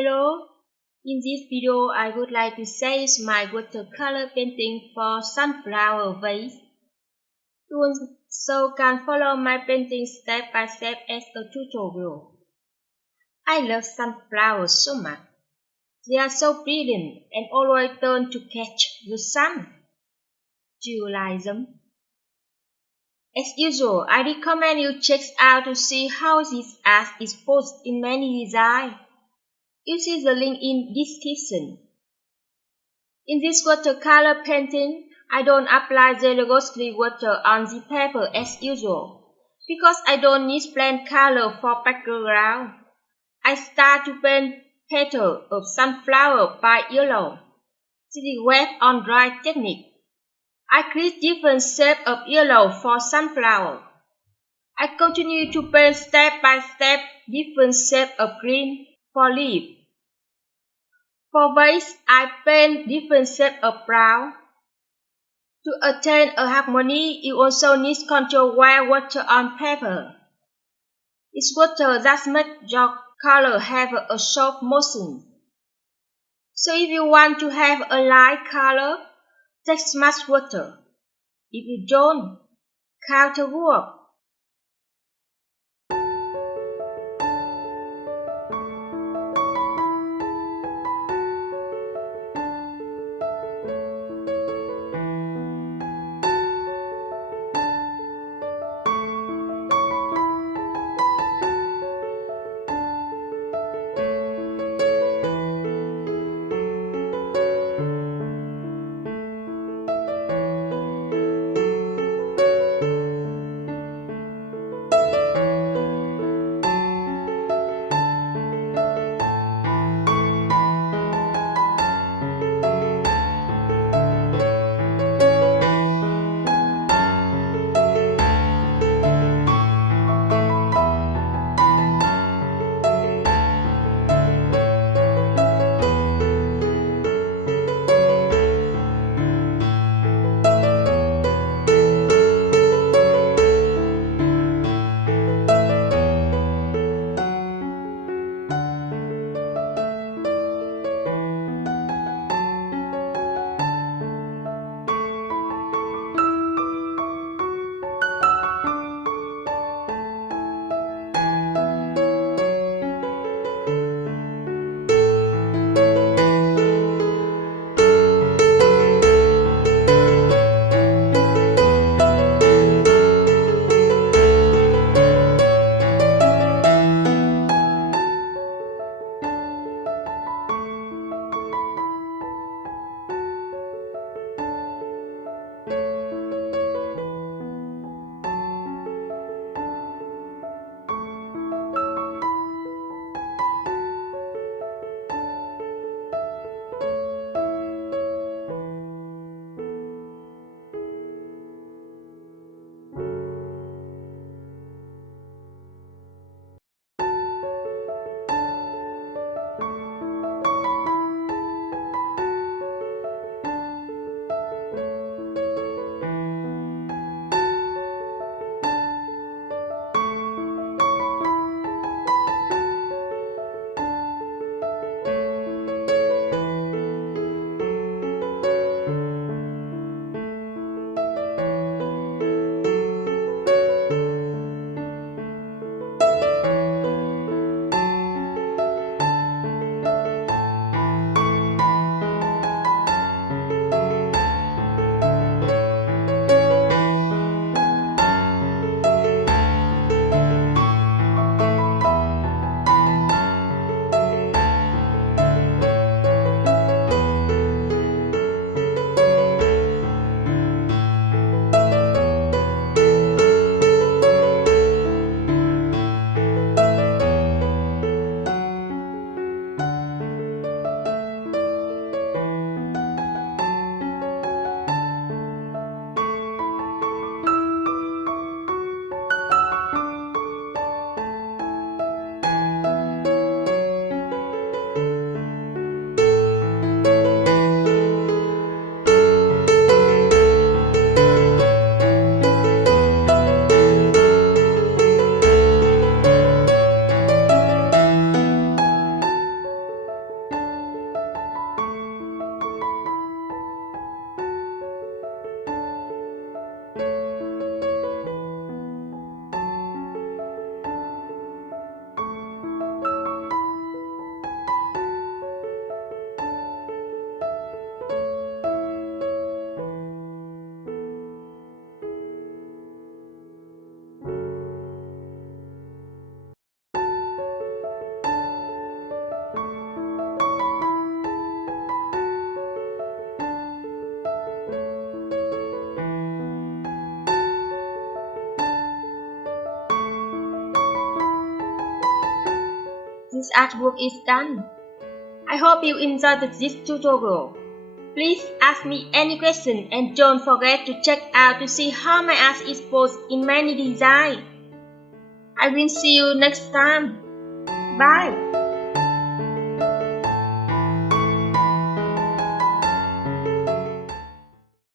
Hello, in this video I would like to say my watercolor painting for sunflower vase. So can follow my painting step by step as a tutorial. I love sunflowers so much. They are so brilliant and always turn to catch the sun. Do you like them? As usual, I recommend you check out to see how this art is posted in many designs. You see the link in description. In this watercolor painting, I don't apply the ghostly water on the paper as usual, because I don't need plain color for background. I start to paint petal of sunflower by yellow. This is wet on dry technique. I create different shapes of yellow for sunflower. I continue to paint step by step different shapes of green for leaf. For vase, I paint different shapes of brown. To attain a harmony, you also need control while water on paper. It's water that makes your color have a soft motion. So if you want to have a light color, take much water. If you don't, counter work. artwork is done. I hope you enjoyed this tutorial. Please ask me any question and don't forget to check out to see how my art is posed in many designs. I will see you next time. Bye.